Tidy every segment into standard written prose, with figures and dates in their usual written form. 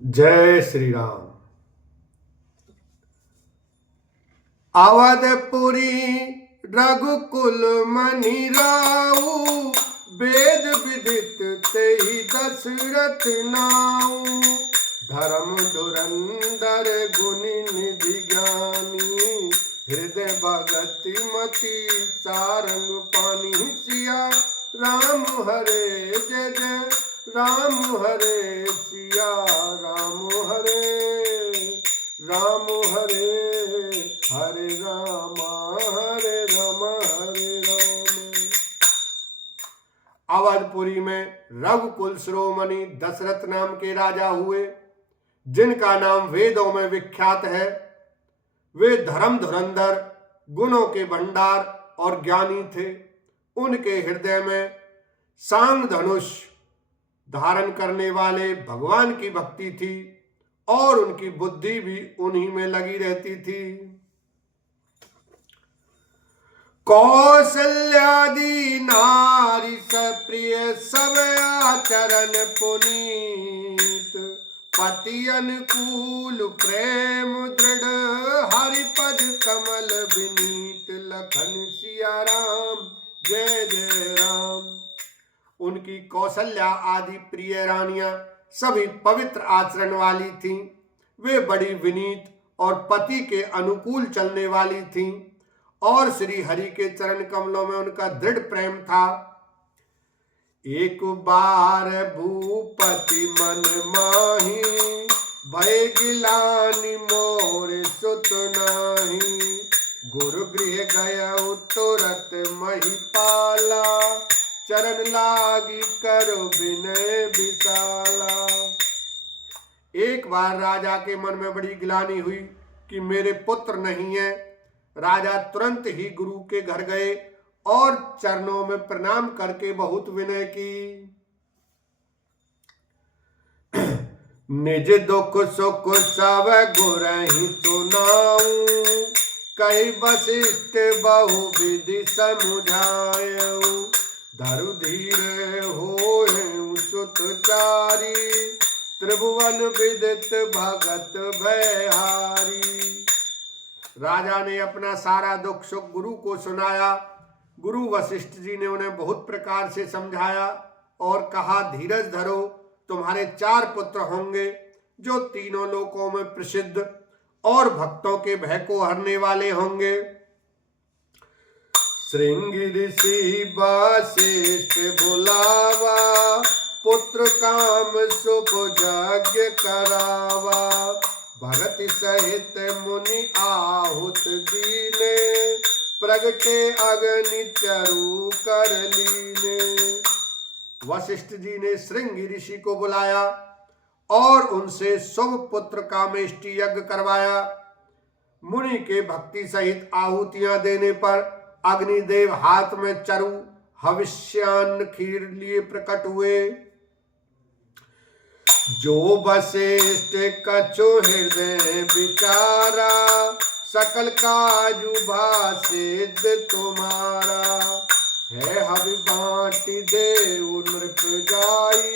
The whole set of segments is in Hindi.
जय श्री राम। अवधपुरी रघुकुल मनि राऊ, वेद विदित तेहि दशरथ नाऊ। धर्म धुरंधर गुनि निधि ज्ञानी, हृदय भगति मति सारंग पानी। सिया राम हरे जय जय राम हरे, सिया राम हरे राम हरे, हरे राम हरे राम हरे राम। अवधपुरी में रघुकुल शिरोमणि दशरथ नाम के राजा हुए, जिनका नाम वेदों में विख्यात है। वे धर्म धुरंधर, गुणों के भंडार और ज्ञानी थे। उनके हृदय में सांग धनुष धारण करने वाले भगवान की भक्ति थी और उनकी बुद्धि भी उन्हीं में लगी रहती थी। कौशल्यादि नारी सप्रिय, सब आचरण पुनीत। पति अनुकूल प्रेम दृढ़, हरिपद कमल विनीत। लखन सिया राम जय जय राम। उनकी कौशल्या आदि प्रिय रानियां सभी पवित्र आचरण वाली थीं। वे बड़ी विनीत और पति के अनुकूल चलने वाली थीं और श्री हरि के चरण कमलों में उनका दृढ़ प्रेम था। एक बार भूपति मन माही, भय गिलानि मोर सुत नाही। गुरु गृह गय तुरत महिपाला, चरण लागी करो विनय विशाला। एक बार राजा के मन में बड़ी गिलानी हुई कि मेरे पुत्र नहीं है। राजा तुरंत ही गुरु के घर गए और चरणों में प्रणाम करके बहुत विनय की। निज दुख सुख सब गुरहि सुनाऊं, कई वशिष्ठ बहु विधि समुझायऊ। धरु धीर होए सुतचारी, त्रिभुवन विदित भगत भयहारी। राजा ने अपना सारा दुख सुख गुरु को सुनाया। गुरु वशिष्ठ जी ने उन्हें बहुत प्रकार से समझाया और कहा, धीरज धरो, तुम्हारे 4 पुत्र होंगे जो तीनों लोकों में प्रसिद्ध और भक्तों के भय को हरने वाले होंगे। श्रृंग ऋषि वशिष्ठ बुलावा, पुत्र काम शुभ यज्ञ करावा। भगति सहित मुनि आहुत दीने, प्रगटे अग्नि चरु कर लीने। वशिष्ठ जी ने श्रृंग ऋषि को बुलाया और उनसे शुभ पुत्र कामेष्टि यज्ञ करवाया। मुनि के भक्ति सहित आहुतियां देने पर अग्निदेव हाथ में चरु हविष्यान्न खीर लिए प्रकट हुए। जो वशिष्ठ कछु हृदय विचारा, सकल काजु भासिद्ध तुम्हारा। है हवि बांटि देव नृप जाई,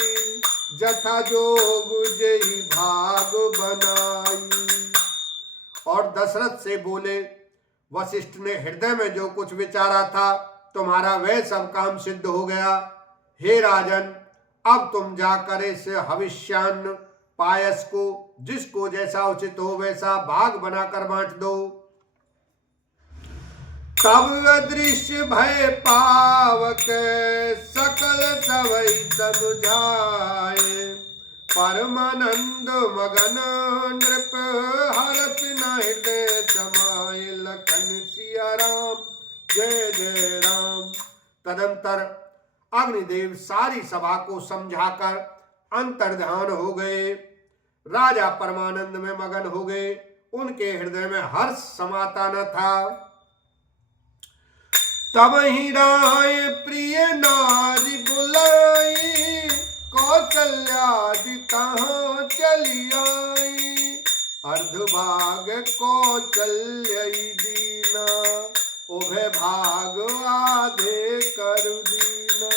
जथा जोग जही भाग बनाई। और दशरथ से बोले, वशिष्ठ ने हृदय में जो कुछ विचारा था, तुम्हारा वह सब काम सिद्ध हो गया। हे राजन, अब तुम जाकर इस हविष्यान्न पायस को जिसको जैसा उचित हो वैसा भाग बनाकर बांट दो। तब अदृश्य भय पावक, सकल सवै समुझाए। परमानंद मगन नृप, हरस न हृदय समाये। लखन सिया राम जय जय राम। तदंतर अग्निदेव सारी सभा को समझाकर अंतर्ध्यान हो गए। राजा परमानंद में मगन हो गए। उनके हृदय में हर्ष समाता न था। तब ही राय प्रिय नारी बुलाई, कौशल्यादि तहाँ चली आई। अर्धभाग कौशल्य दीना, उभय भाग आधे कर दीना।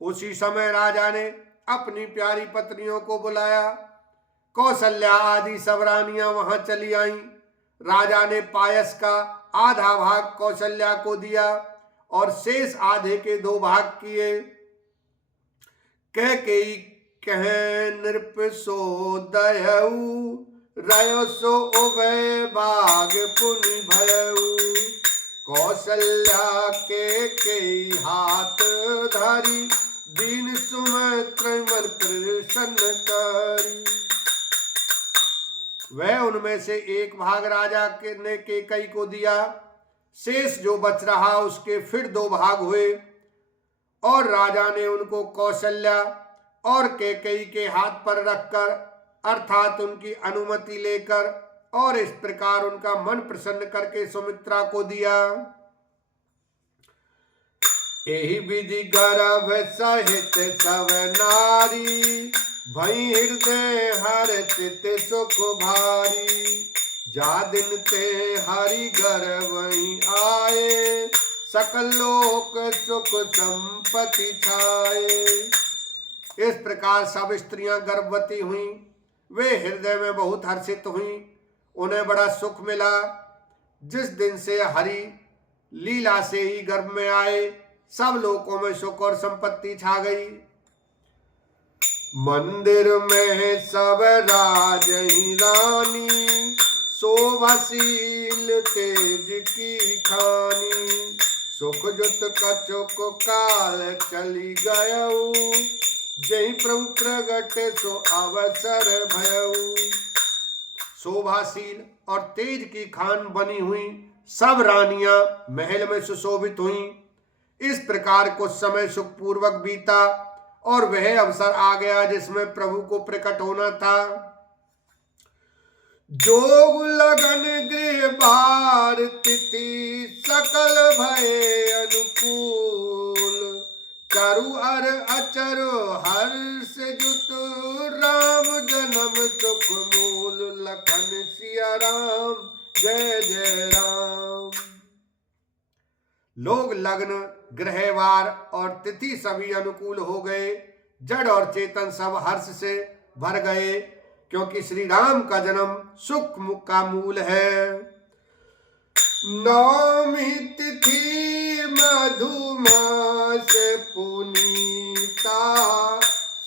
उसी समय राजा ने अपनी प्यारी पत्नियों को बुलाया। कौशल्या आदि सब रानियां वहां चली आईं। राजा ने पायस का आधा भाग कौशल्या को दिया और शेष आधे के 2 भाग किए। कैकेयी कहे नृप सो दयऊ, रयो सो उभय भाग पुनि भयऊ। कौशल्या के हाथ धरी, दीन सुमित्र मन प्रसन्न करी। वह उनमें से 1 भाग राजा ने कैकेयी को दिया। शेष जो बच रहा उसके फिर 2 भाग हुए और राजा ने उनको कौशल्या और कैकेयी के हाथ पर रखकर अर्थात उनकी अनुमति लेकर और इस प्रकार उनका मन प्रसन्न करके सुमित्रा को दिया। एहि विधि गर्भ सहित सब नारी, भई हृदय हर चित सुख भारी। जा दिन ते हरि गर्भ आए, सकल लोक सुख संपत्ति छाए। इस प्रकार सब स्त्रियां गर्भवती हुईं। वे हृदय में बहुत हर्षित हुईं। उन्हें बड़ा सुख मिला। जिस दिन से हरि लीला से ही गर्भ में आए, सब लोकों में सुख और संपत्ति छा गई। मंदिर में सब राज ही रानी, शोभाशील तेज की खानी। सुख जुत कछुक काल चली गयऊ, जय प्रभु प्रगट सो अवसर भयऊ। शोभाशील और तेज की खान बनी हुई सब रानियां महल में सुशोभित हुईं। इस प्रकार कुछ समय सुखपूर्वक बीता और वह अवसर आ गया जिसमें प्रभु को प्रकट होना था। जोग लगन गृह बार तिथि, सकल भय अनुकूल। चरु अर अचरु हर्ष जुत, राम जन्म सुख मूल। लखन सिया राम जय जय राम। लोग लग्न ग्रहवार और तिथि सभी अनुकूल हो गए। जड़ और चेतन सब हर्ष से भर गए, क्योंकि श्री राम का जन्म सुख का मूल है। नवमी तिथि मधुमास पुनीता,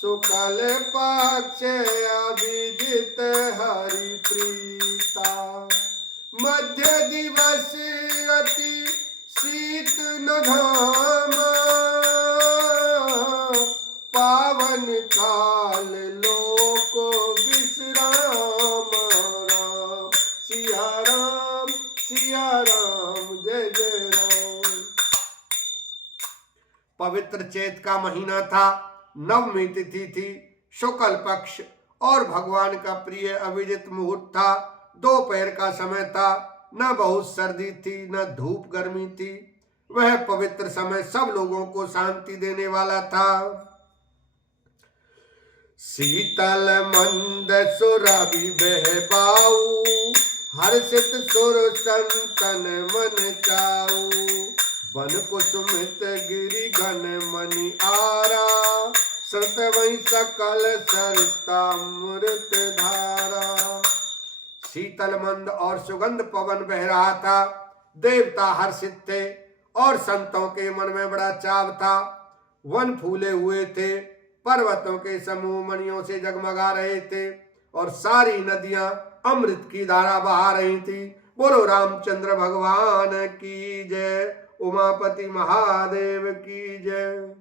शुक्ल पक्ष अभिजित हरि प्रीता। मध्य दिवस अति शीत न घामा, पावन काल लोक विश्राम। राम सिया राम जय जय राम। पवित्र चैत का महीना था। नवमी तिथि थी, शुक्ल पक्ष और भगवान का प्रिय अभिजित मुहूर्त था। दोपहर का समय था। न बहुत सर्दी थी न धूप गर्मी थी। वह पवित्र समय सब लोगों को शांति देने वाला था। शीतल मंद सुरभि बहबाऊ, हर्षित सुर संतन मन चाऊ। वन कुसुमित गिरि घन मनि आरा, सत वही सकल सरितामृत धारा। शीतल मंद और सुगंध पवन बह रहा था। देवता हर्षित थे और संतों के मन में बड़ा चाव था। वन फूले हुए थे, पर्वतों के समूह मणियों से जगमगा रहे थे और सारी नदियां अमृत की धारा बहा रही थी। बोलो रामचंद्र भगवान की जय, उमापति महादेव की जय।